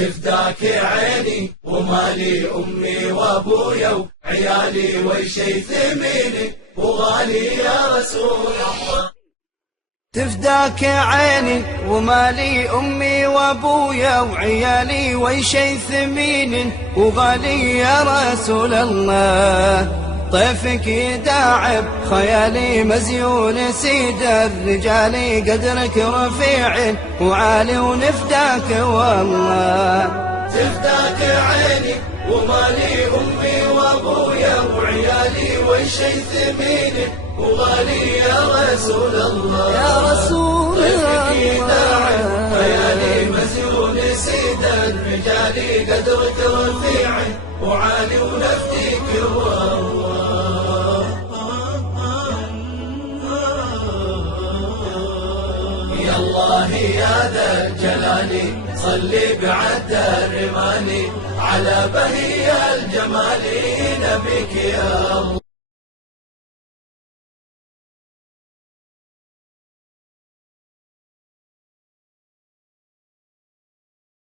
تفداك عيني ومالي أمي وأبويا وعيالي وشي ثميني وغالي يا رسول الله. تفداك عيني ومالي أمي وأبويا وعيالي وشي ثمين وغالي يا رسول الله. طيفك يداعب خيالي مزيون سيد الرجال قدرك رفيع وعالي ونفداك والله. تفداك عيني ومالي أمي وأبويا وعيالي وشي ثمين وغالي يا رسول الله. يا رسول الله خيالي مزيون سيد الرجال قدرك رفيع وعالي ونفديك والله. يا الله يا ذا الجلال صلي بعد الرمال على بهي الجمال نبيك يا الله.